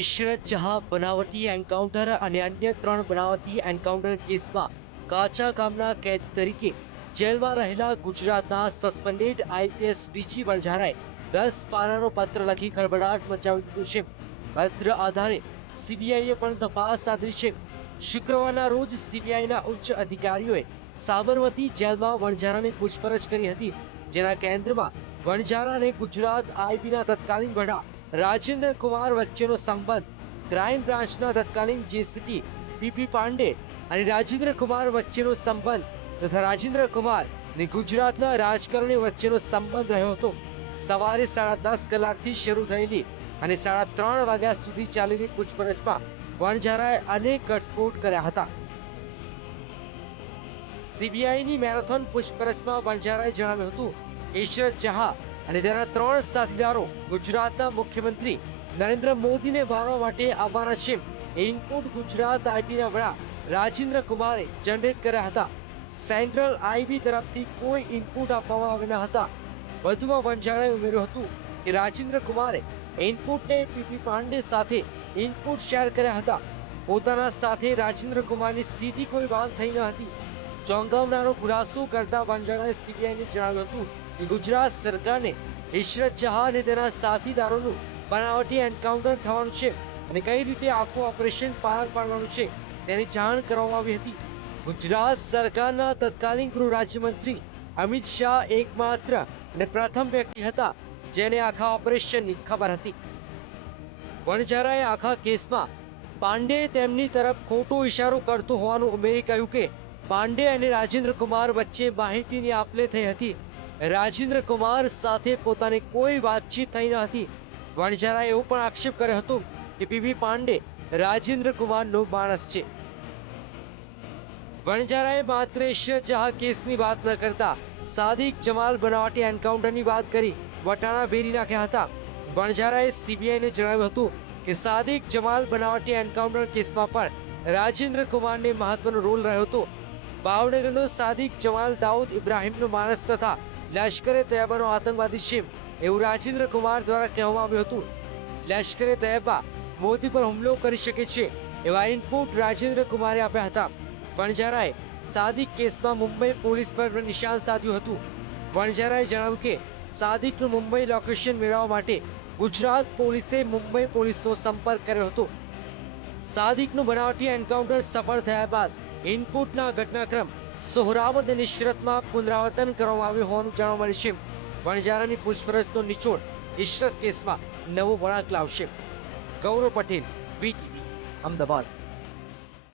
ઇશરત જહાં બનાવટી એન્કાઉન્ટર અને અન્ય 3 બનાવટી એન્કાઉન્ટર કેસમાં કાચા કામના કેદ તરીકે જેલમાં રહેલા ગુજરાતના સસ્પેન્ડેડ આઈપીએસ ડીજી વણઝારાએ 10 પાનાનો પત્ર લખી ખળભળાટ મચાવી દીધો છે. પત્ર આધારે સીબીઆઈએ પણ તપાસ આદરી છે. શુક્રવારના રોજ સીબીઆઈના ઉચ્ચ અધિકારીઓએ સાબરમતી જેલમાં વણઝારાની પૂછપરછ કરી હતી, જેના કેન્દ્રમાં વણઝારા અને ગુજરાત આઈબીના તત્કાલીન વડા રાજેન્દ્ર કુમાર વચ્ચેનો સંબંધ, ક્રાઇમ બ્રાન્ચના તત્કાલીન જેસીપી પીપી પાંડે અને રાજેન્દ્ર કુમાર વચ્ચેનો સંબંધ તથા રાજેન્દ્ર કુમાર અને ગુજરાતના રાજકારણી વચ્ચેનો સંબંધ રહ્યો હતો. સવારે 10:30 કલાકથી શરૂ થયેલી અને 3:30 વાગ્યા સુધી ચાલેલી પૂછપરછમાં વણઝારાએ અનેક ઘટસ્ફોટ કર્યા હતા. સીબીઆઈની મેરેથોન પૂછપરછમાં વણઝારાએ જણાવ્યું હતું કે ઇશરત જહાં અને તેના 3 સાથીદારો ગુજરાતના મુખ્યમંત્રી નરેન્દ્ર મોદીને મારવા માટે આવવાના છે. ઇનપુટ ગુજરાત આઈબીના વડા રાજેન્દ્ર કુમારે જનરેટ કર્યા હતા. સેન્ટ્રલ આઈબી તરફથી કોઈ ઇનપુટ આપવામાં આવ્યા ન હતા. વધુમાં વણઝારાએ ઉમેર્યું હતું કે રાજેન્દ્ર કુમારે ઇનપુટને પીપી પાંડે સાથે ઇનપુટ શેર કર્યા હતા. પોતાના સાથે રાજેન્દ્ર કુમારની સીધી કોઈ વાત થઈ ન હતી. ચોંકાવનારો ખુલાસો કરતા વણઝારાએ સીબીઆઈને જણાવ્યું હતું કે ગુજરાત સરકારને ઇશરત જહાં અને તેના સાથીદારોનું બનાવટી એન્કાઉન્ટર થવાનું છે અને કઈ રીતે આખું ઓપરેશન પાર પાડવાનું છે તેની જાણ કરવામાં આવી હતી. ગુજરાત સરકારના તત્કાલીન ગૃહ રાજ્યમંત્રી અમિત શાહ એકમાત્ર અને પ્રથમ વ્યક્તિ હતા જેને આખા ઓપરેશનની ખબર હતી. વણઝારાએ આખા કેસમાં પાંડે તેમની તરફ ખોટો ઇશારો કરતો હોવાનું ઉમેરી કહ્યું કે પાંડે અને રાજેન્દ્ર કુમાર વચ્ચે માહિતીની આપ-લે થઈ હતી. રાજેન્દ્ર કુમાર સાથે પોતાની કોઈ વાતચીત થઈ ન હતી. વણઝારાએ એવો પણ આક્ષેપ કર્યો હતો કે પીપી પાંડે રાજેન્દ્ર કુમારનો માણસ છે. વણઝારાએ માત્ર ઇશરત જહાં કેસની વાત ન કરતા સાદિક જમાલ બનાવટી એન્કાઉન્ટરની વાત કરી વટાણા ભેરી નાખ્યા હતા. વણઝારાએ સીબીઆઈને જણાવ્યું હતું કે સાદિક જમાલ બનાવટી એન્કાઉન્ટર કેસમાં પણ રાજેન્દ્ર કુમારને મહત્વનો રોલ રહ્યો હતો. ભાવનગરનો સાદિક જમાલ દાઉદ ઇબ્રાહિમનો માણસ તથા લશ્કરે તૈયબાનો આતંકવાદી છે એવું રાજેન્દ્ર કુમાર દ્વારા કહેવામાં આવ્યું હતું. લશ્કરે તૈયબા મોદી પર હુમલો કરી શકે છે એવા ઇનપુટ રાજેન્દ્ર કુમારે આપ્યા હતા. વણઝારાએ સાદિક કેસમાં મુંબઈ પોલીસ પર નિશાન સાધ્યું હતું. વણઝારાએ જણાવ્યું કે સાદિકનું મુંબઈ લોકેશન મેળવવા માટે ગુજરાત પોલીસે મુંબઈ પોલીસનો સંપર્ક કર્યો હતો. સાદિકનું બનાવટી એન્કાઉન્ટર સફળ થયા બાદ ઇનપુટના ઘટનાક્રમ સોહરાવર્દ અને ઇશરતમાં પુનરાવર્તન કરવામાં આવ્યું હોવાનું જાણવા મળે છે. વણઝારાની પૂછપરછનો નિચોડ ઇશરત કેસમાં નવો વળાંક લાવશે. ગૌરવ પટેલ, વીટીવી, અમદાવાદ.